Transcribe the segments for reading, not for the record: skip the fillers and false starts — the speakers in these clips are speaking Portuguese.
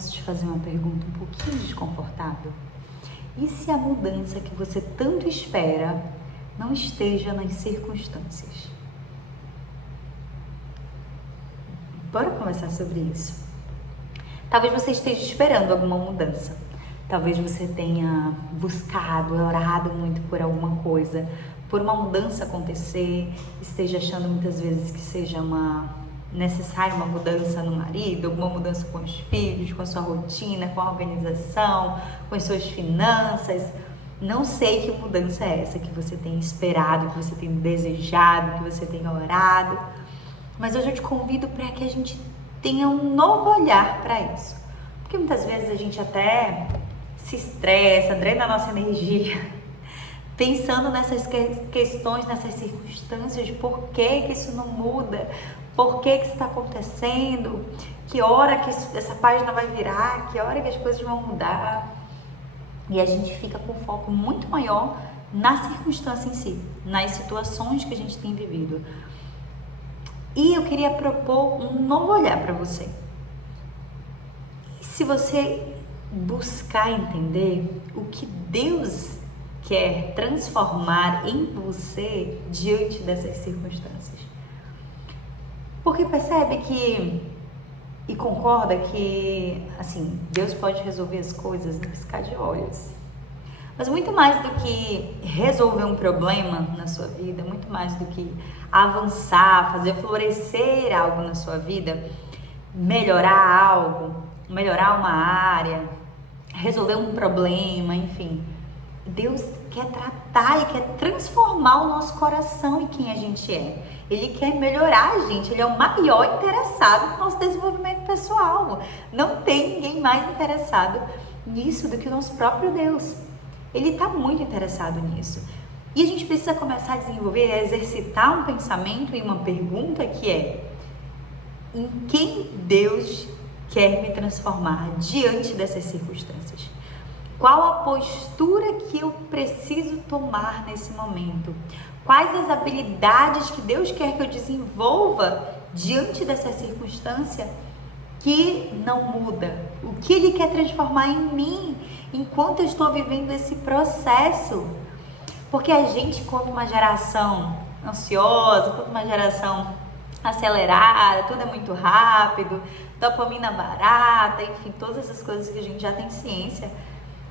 Posso te fazer uma pergunta um pouquinho desconfortável? E se a mudança que você tanto espera não esteja nas circunstâncias? Bora conversar sobre isso. Talvez você esteja esperando alguma mudança. Talvez você tenha buscado, orado muito por alguma coisa, por uma mudança acontecer, esteja achando muitas vezes que seja necessária uma mudança no marido, alguma mudança com os filhos, com a sua rotina, com a organização, com as suas finanças. Não sei que mudança é essa que você tem esperado, que você tem desejado, que você tem orado, mas hoje eu te convido para que a gente tenha um novo olhar para isso. Porque muitas vezes a gente até se estressa, drena a nossa energia, pensando nessas questões, nessas circunstâncias, por que isso não muda, por que isso está acontecendo, que hora que essa página vai virar, que hora que as coisas vão mudar. E a gente fica com foco muito maior na circunstância em si, nas situações que a gente tem vivido. E eu queria propor um novo olhar para você. Se você buscar entender o que Deus quer transformar em você diante dessas circunstâncias. Porque percebe e concorda que, assim, Deus pode resolver as coisas no piscar de olhos. Mas muito mais do que resolver um problema na sua vida, muito mais do que avançar, fazer florescer algo na sua vida, melhorar algo, melhorar uma área, resolver um problema, enfim. Deus quer tratar e quer transformar o nosso coração em quem a gente é. Ele quer melhorar a gente, ele é o maior interessado no nosso desenvolvimento pessoal. Não tem ninguém mais interessado nisso do que o nosso próprio Deus. Ele está muito interessado nisso. E a gente precisa começar a desenvolver, a exercitar um pensamento e uma pergunta que é: em quem Deus quer me transformar diante dessas circunstâncias? Qual a postura que eu preciso tomar nesse momento? Quais as habilidades que Deus quer que eu desenvolva diante dessa circunstância que não muda? O que Ele quer transformar em mim enquanto eu estou vivendo esse processo? Porque a gente, como uma geração ansiosa, como uma geração acelerada, tudo é muito rápido, dopamina barata, enfim, todas essas coisas que a gente já tem ciência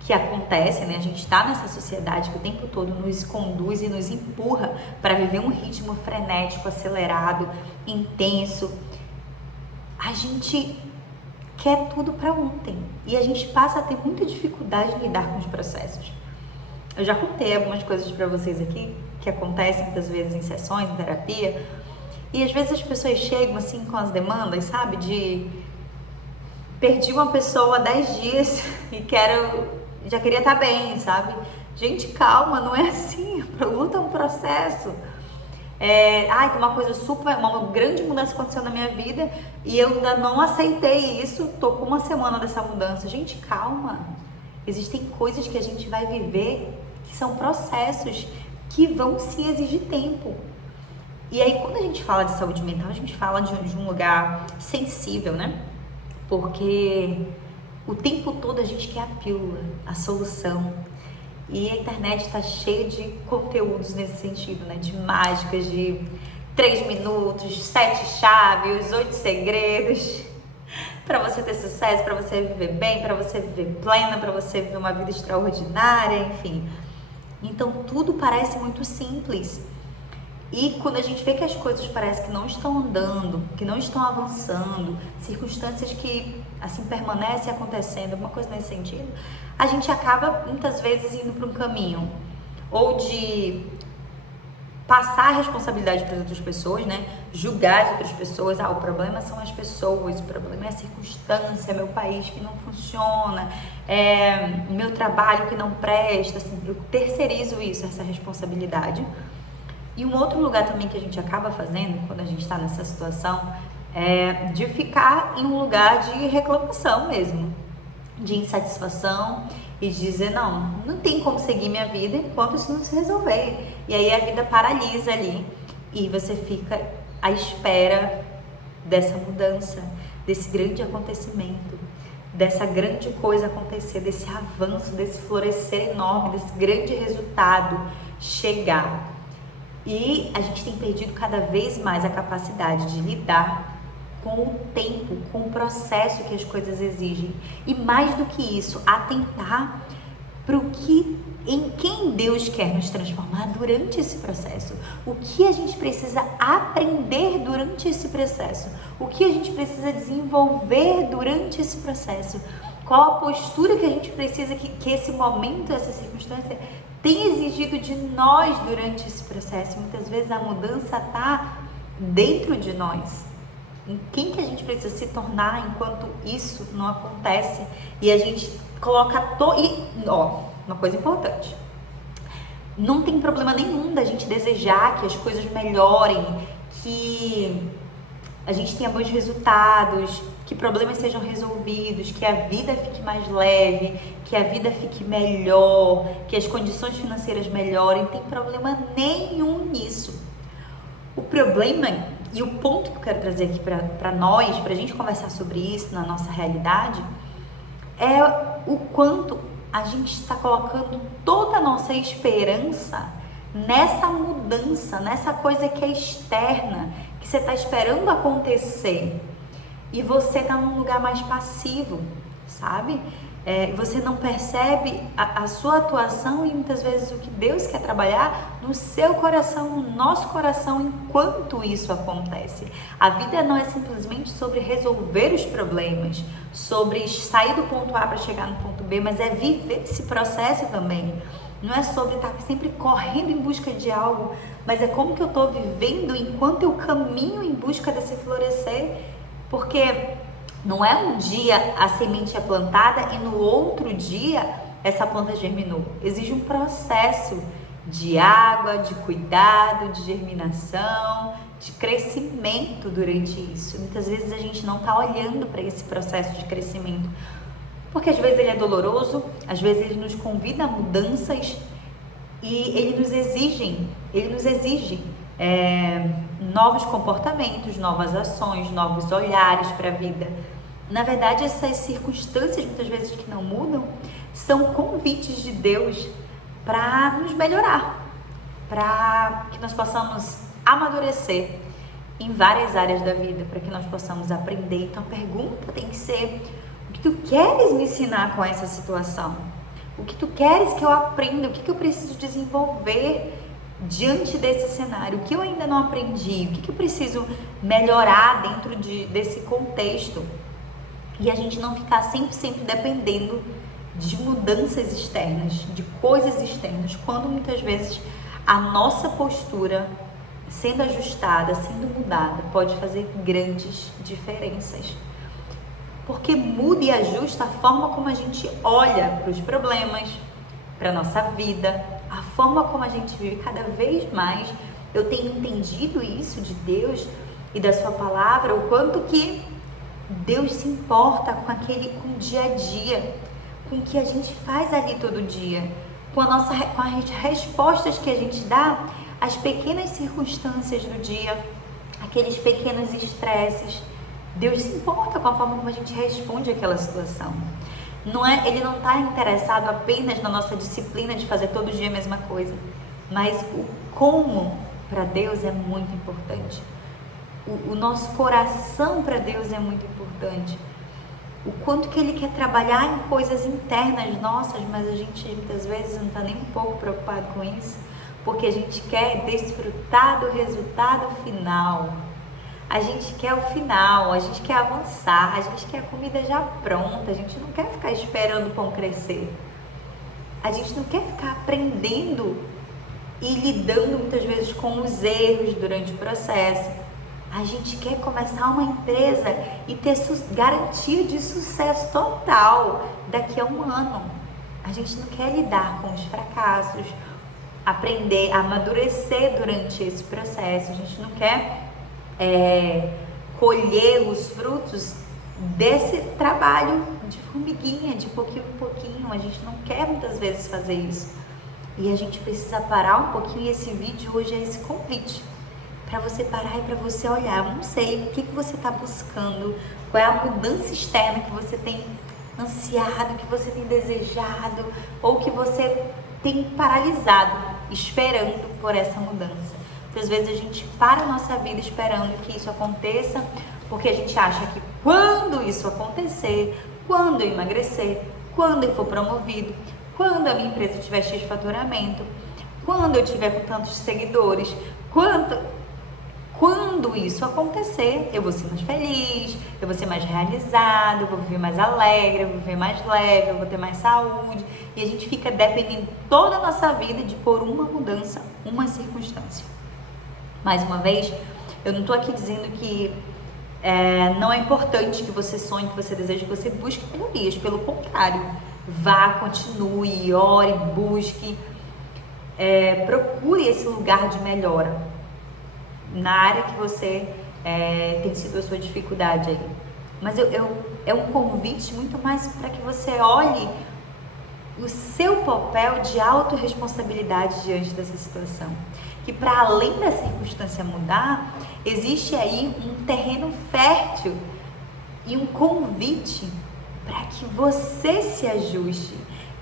que acontecem, né? A gente está nessa sociedade que o tempo todo nos conduz e nos empurra para viver um ritmo frenético, acelerado, intenso. A gente quer tudo para ontem e a gente passa a ter muita dificuldade em lidar com os processos. Eu já contei algumas coisas para vocês aqui que acontecem muitas vezes em sessões, em terapia, e às vezes as pessoas chegam assim com as demandas, sabe, de perdi uma pessoa há 10 dias e já queria estar bem, sabe? Gente, calma, não é assim. A luta é um processo. Uma grande mudança aconteceu na minha vida e eu ainda não aceitei isso. Tô com uma semana dessa mudança. Gente, calma. Existem coisas que a gente vai viver que são processos que vão se exigir tempo. E aí, quando a gente fala de saúde mental, a gente fala de um lugar sensível, né? Porque o tempo todo a gente quer a pílula, a solução. E a internet está cheia de conteúdos nesse sentido, né? De mágicas, de 3 minutos, 7 chaves, 8 segredos para você ter sucesso, para você viver bem, para você viver plena, para você viver uma vida extraordinária, enfim. Então tudo parece muito simples. E quando a gente vê que as coisas parecem que não estão andando, que não estão avançando, circunstâncias que assim permanecem acontecendo, alguma coisa nesse sentido, a gente acaba muitas vezes indo para um caminho ou de passar a responsabilidade para as outras pessoas, né? Julgar as outras pessoas. O problema são as pessoas, o problema é a circunstância, é meu país que não funciona, é meu trabalho que não presta, assim, eu terceirizo isso, essa responsabilidade. E um outro lugar também que a gente acaba fazendo quando a gente está nessa situação é de ficar em um lugar de reclamação mesmo, de insatisfação e de dizer não tem como seguir minha vida enquanto isso não se resolver. E aí a vida paralisa ali e você fica à espera dessa mudança, desse grande acontecimento, dessa grande coisa acontecer, desse avanço, desse florescer enorme, desse grande resultado chegar. E a gente tem perdido cada vez mais a capacidade de lidar com o tempo, com o processo que as coisas exigem. E mais do que isso, atentar para o que, em quem Deus quer nos transformar durante esse processo. O que a gente precisa aprender durante esse processo. O que a gente precisa desenvolver durante esse processo. Qual a postura que a gente precisa que esse momento, essa circunstância tem exigido de nós durante esse processo. Muitas vezes a mudança está dentro de nós. Em quem que a gente precisa se tornar enquanto isso não acontece. E a gente coloca... uma coisa importante. Não tem problema nenhum da gente desejar que as coisas melhorem, que a gente tenha bons resultados, que problemas sejam resolvidos, que a vida fique mais leve, que a vida fique melhor, que as condições financeiras melhorem. Não tem problema nenhum nisso. O problema e o ponto que eu quero trazer aqui para nós, para a gente conversar sobre isso na nossa realidade, é o quanto a gente está colocando toda a nossa esperança nessa mudança, nessa coisa que é externa, que você está esperando acontecer. E você está num lugar mais passivo, sabe? Você não percebe a sua atuação e muitas vezes o que Deus quer trabalhar no seu coração, no nosso coração, enquanto isso acontece. A vida não é simplesmente sobre resolver os problemas, sobre sair do ponto A para chegar no ponto B, mas é viver esse processo também. Não é sobre estar sempre correndo em busca de algo, mas é como que eu estou vivendo enquanto eu caminho em busca desse florescer. Porque não é um dia a semente é plantada e no outro dia essa planta germinou. Exige um processo de água, de cuidado, de germinação, de crescimento durante isso. Muitas vezes a gente não está olhando para esse processo de crescimento, porque às vezes ele é doloroso, às vezes ele nos convida a mudanças e ele nos exige novos comportamentos, novas ações, novos olhares para a vida. Na verdade, essas circunstâncias, muitas vezes que não mudam, são convites de Deus para nos melhorar, para que nós possamos amadurecer em várias áreas da vida, para que nós possamos aprender. Então a pergunta tem que ser: o que tu queres me ensinar com essa situação? O que tu queres que eu aprenda? O que eu preciso desenvolver diante desse cenário? O que eu ainda não aprendi? O que eu preciso melhorar dentro desse contexto? E a gente não ficar sempre dependendo de mudanças externas, de coisas externas, quando muitas vezes a nossa postura sendo ajustada, sendo mudada, pode fazer grandes diferenças. Porque muda e ajusta a forma como a gente olha para os problemas, para a nossa vida, a forma como a gente vive. Cada vez mais eu tenho entendido isso de Deus e da sua palavra, o quanto que Deus se importa com o dia a dia, com o que a gente faz ali todo dia, com as respostas que a gente dá às pequenas circunstâncias do dia, aqueles pequenos estresses. Deus se importa com a forma como a gente responde àquela situação. Ele não está interessado apenas na nossa disciplina de fazer todo dia a mesma coisa, mas o como para Deus é muito importante. O nosso coração para Deus é muito importante. O quanto que Ele quer trabalhar em coisas internas nossas, mas a gente muitas vezes não está nem um pouco preocupado com isso, porque a gente quer desfrutar do resultado final. A gente quer o final, a gente quer avançar, a gente quer a comida já pronta, a gente não quer ficar esperando o pão crescer. A gente não quer ficar aprendendo e lidando muitas vezes com os erros durante o processo. A gente quer começar uma empresa e ter garantia de sucesso total daqui a um ano. A gente não quer lidar com os fracassos, aprender a amadurecer durante esse processo. A gente não quer colher os frutos desse trabalho de formiguinha, de pouquinho em pouquinho. A gente não quer muitas vezes fazer isso. E a gente precisa parar um pouquinho. E esse vídeo hoje é esse convite para você parar e para você olhar. Eu não sei o que você está buscando, qual é a mudança externa que você tem ansiado, que você tem desejado ou que você tem paralisado, esperando por essa mudança. Muitas vezes a gente para a nossa vida esperando que isso aconteça, porque a gente acha que quando isso acontecer, quando eu emagrecer, quando eu for promovido, quando a minha empresa tiver X faturamento, quando eu tiver com tantos seguidores, quando isso acontecer, eu vou ser mais feliz, eu vou ser mais realizado, eu vou viver mais alegre, eu vou viver mais leve, eu vou ter mais saúde. E a gente fica dependendo toda a nossa vida de por uma mudança, uma circunstância. Mais uma vez, eu não estou aqui dizendo que não é importante que você sonhe, que você deseje, que você busque melhorias. Pelo contrário, vá, continue, ore, busque, procure esse lugar de melhora na área que você tem sido a sua dificuldade aí. Mas é um convite muito mais para que você olhe o seu papel de autorresponsabilidade diante dessa situação. Que para além da circunstância mudar, existe aí um terreno fértil e um convite para que você se ajuste,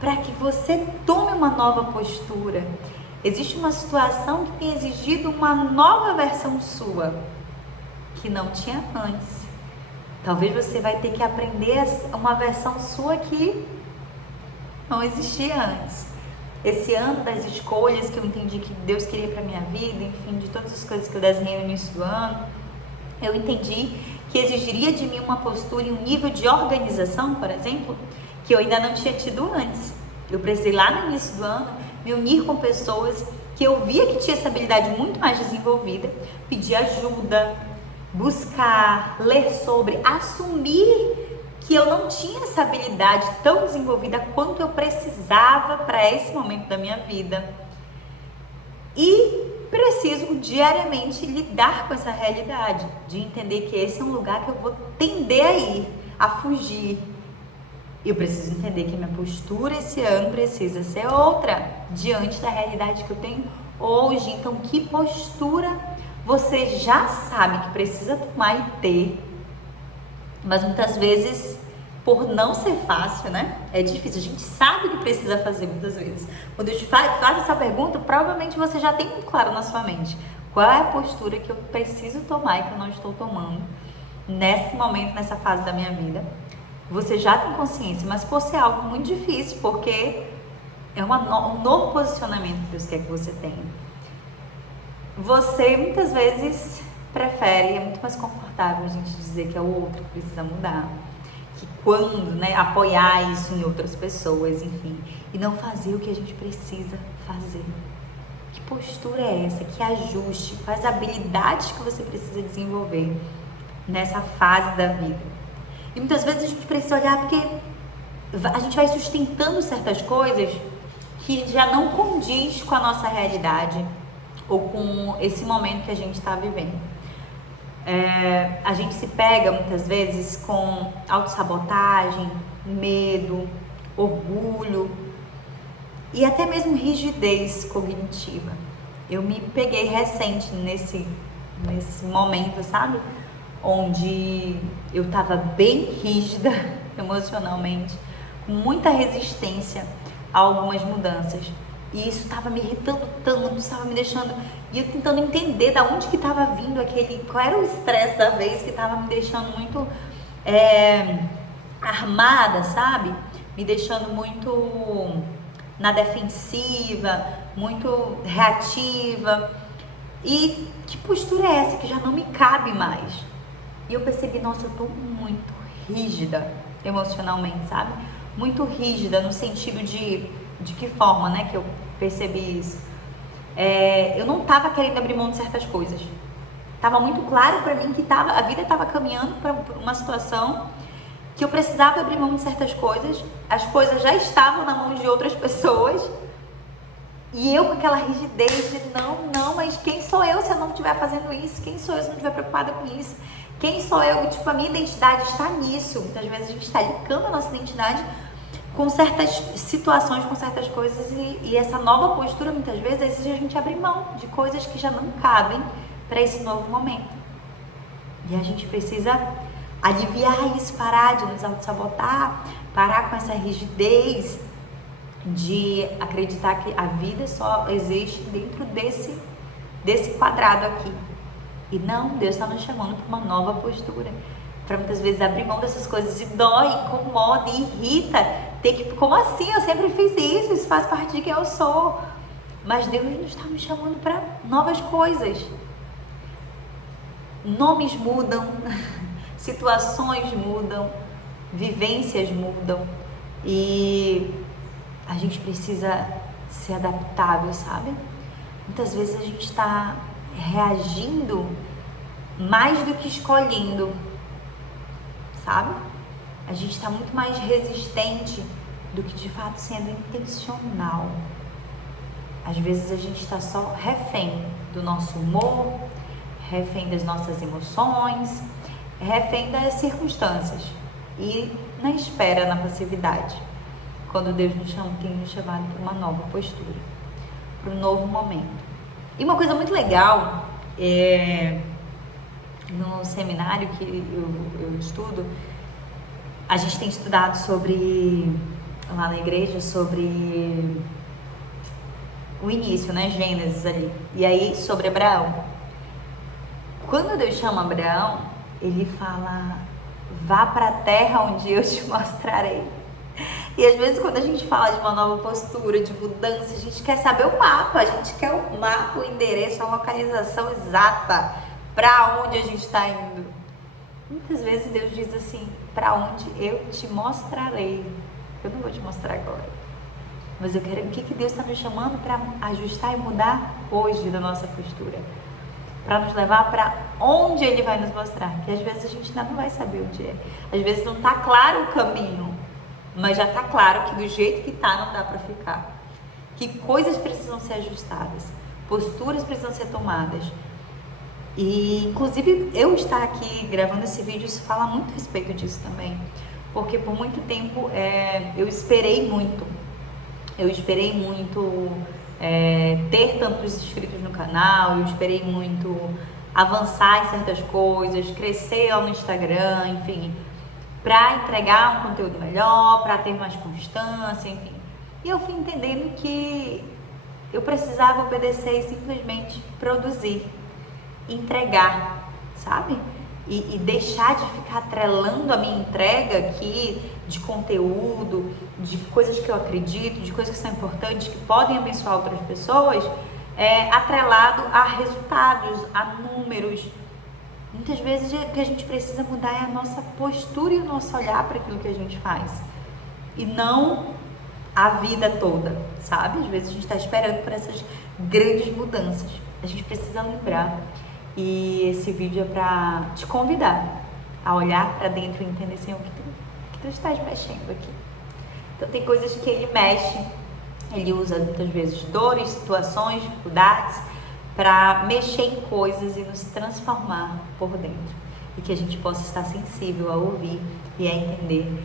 para que você tome uma nova postura. Existe uma situação que tem exigido uma nova versão sua, que não tinha antes. Talvez você vai ter que aprender uma versão sua que não existia antes. Esse ano das escolhas que eu entendi que Deus queria para minha vida, enfim, de todas as coisas que eu desenhei no início do ano, eu entendi que exigiria de mim uma postura e um nível de organização, por exemplo, que eu ainda não tinha tido antes. Eu precisei lá no início do ano me unir com pessoas que eu via que tinha essa habilidade muito mais desenvolvida, pedir ajuda, buscar, ler sobre, assumir que eu não tinha essa habilidade tão desenvolvida quanto eu precisava para esse momento da minha vida. E preciso diariamente lidar com essa realidade, de entender que esse é um lugar que eu vou tender a ir, a fugir. Eu preciso entender que minha postura esse ano precisa ser outra, diante da realidade que eu tenho hoje. Então, que postura você já sabe que precisa tomar e ter, mas muitas vezes, por não ser fácil, né? É difícil, a gente sabe que precisa fazer muitas vezes. Quando eu te faço essa pergunta, provavelmente você já tem muito claro na sua mente qual é a postura que eu preciso tomar e que eu não estou tomando nesse momento, nessa fase da minha vida. Você já tem consciência, mas por ser algo muito difícil, porque é um novo posicionamento que Deus quer que você tenha. Você muitas vezes prefere, é muito mais confortável a gente dizer que é o outro que precisa mudar, que quando, né, apoiar isso em outras pessoas, enfim, e não fazer o que a gente precisa fazer. Que postura é essa? Que ajuste? Quais habilidades que você precisa desenvolver nessa fase da vida? E muitas vezes a gente precisa olhar porque a gente vai sustentando certas coisas que já não condiz com a nossa realidade ou com esse momento que a gente está vivendo. A gente se pega muitas vezes com autossabotagem, medo, orgulho e até mesmo rigidez cognitiva. Eu me peguei recente nesse momento, sabe? Onde eu estava bem rígida emocionalmente, com muita resistência a algumas mudanças. E isso estava me irritando tanto, estava me deixando... E eu tentando entender de onde que estava vindo qual era o estresse da vez que estava me deixando muito armada, sabe? Me deixando muito na defensiva, muito reativa. E que postura é essa que já não me cabe mais? E eu percebi, nossa, eu tô muito rígida emocionalmente, sabe? Muito rígida no sentido de que forma, né, que eu percebi isso. Eu não tava querendo abrir mão de certas coisas. Tava muito claro pra mim que a vida tava caminhando pra uma situação que eu precisava abrir mão de certas coisas. As coisas já estavam na mão de outras pessoas. E eu com aquela rigidez de não, mas quem sou eu se eu não estiver fazendo isso? Quem sou eu se eu não estiver preocupada com isso? Quem sou eu? Tipo, a minha identidade está nisso. Muitas vezes a gente está ligando a nossa identidade com certas situações, com certas coisas, e essa nova postura muitas vezes exige a gente abrir mão de coisas que já não cabem para esse novo momento. E a gente precisa aliviar isso, parar de nos auto-sabotar, parar com essa rigidez de acreditar que a vida só existe dentro desse quadrado aqui. E não, Deus está nos chamando para uma nova postura, para muitas vezes abrir mão dessas coisas e dói, incomoda, irrita, ter que, como assim? Eu sempre fiz isso faz parte de quem eu sou. Mas Deus não está nos chamando para novas coisas. Nomes mudam, situações mudam, vivências mudam e a gente precisa ser adaptável, sabe? Muitas vezes a gente está reagindo mais do que escolhendo, sabe? A gente está muito mais resistente do que de fato sendo intencional. Às vezes a gente está só refém do nosso humor, refém das nossas emoções, refém das circunstâncias e na espera, na passividade. Quando Deus nos chama, tem nos chamado para uma nova postura, para um novo momento. E uma coisa muito legal, no seminário que eu estudo, a gente tem estudado lá na igreja, sobre o início, né? Gênesis ali. E aí, sobre Abraão. Quando Deus chama Abraão, ele fala: vá para a terra onde eu te mostrarei. E às vezes quando a gente fala de uma nova postura, de mudança, a gente quer saber o mapa, a gente quer o mapa, o endereço, a localização exata para onde a gente está indo. Muitas vezes Deus diz assim: para onde eu te mostrarei. Eu não vou te mostrar agora, mas eu quero. O que Deus está nos chamando para ajustar e mudar hoje da nossa postura, para nos levar para onde Ele vai nos mostrar, que às vezes a gente ainda não vai saber onde é, às vezes não está claro o caminho, mas já está claro que do jeito que está não dá para ficar, que coisas precisam ser ajustadas, posturas precisam ser tomadas. E inclusive eu estar aqui gravando esse vídeo, isso fala muito a respeito disso também, porque por muito tempo eu esperei muito ter tantos inscritos no canal, eu esperei muito avançar em certas coisas, crescer no Instagram, enfim, para entregar um conteúdo melhor, para ter mais constância, enfim. E eu fui entendendo que eu precisava obedecer e simplesmente produzir, entregar, sabe? E deixar de ficar atrelando a minha entrega aqui de conteúdo, de coisas que eu acredito, de coisas que são importantes, que podem abençoar outras pessoas, atrelado a resultados, a números. Muitas vezes o que a gente precisa mudar é a nossa postura e o nosso olhar para aquilo que a gente faz. E não a vida toda, sabe? Às vezes a gente está esperando por essas grandes mudanças. A gente precisa lembrar. E esse vídeo é para te convidar a olhar para dentro e entender assim, o que tu estás mexendo aqui. Então tem coisas que ele mexe, ele usa muitas vezes dores, situações, dificuldades, para mexer em coisas e nos transformar por dentro. E que a gente possa estar sensível a ouvir e a entender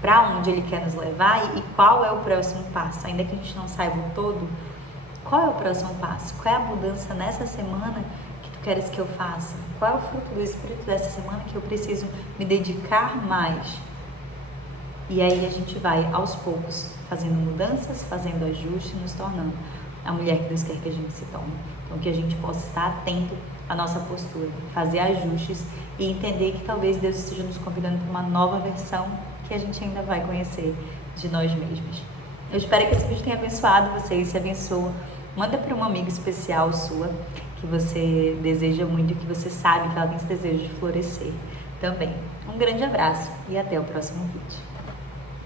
para onde ele quer nos levar e qual é o próximo passo. Ainda que a gente não saiba o todo, qual é o próximo passo? Qual é a mudança nessa semana que tu queres que eu faça? Qual é o fruto do Espírito dessa semana que eu preciso me dedicar mais? E aí a gente vai, aos poucos, fazendo mudanças, fazendo ajustes, nos tornando a mulher que Deus quer que a gente se torne. Então, que a gente possa estar atento à nossa postura, fazer ajustes e entender que talvez Deus esteja nos convidando para uma nova versão que a gente ainda vai conhecer de nós mesmos. Eu espero que esse vídeo tenha abençoado você e se abençoa. Manda para uma amiga especial sua, que você deseja muito e que você sabe que ela tem esse desejo de florescer também. Um grande abraço e até o próximo vídeo.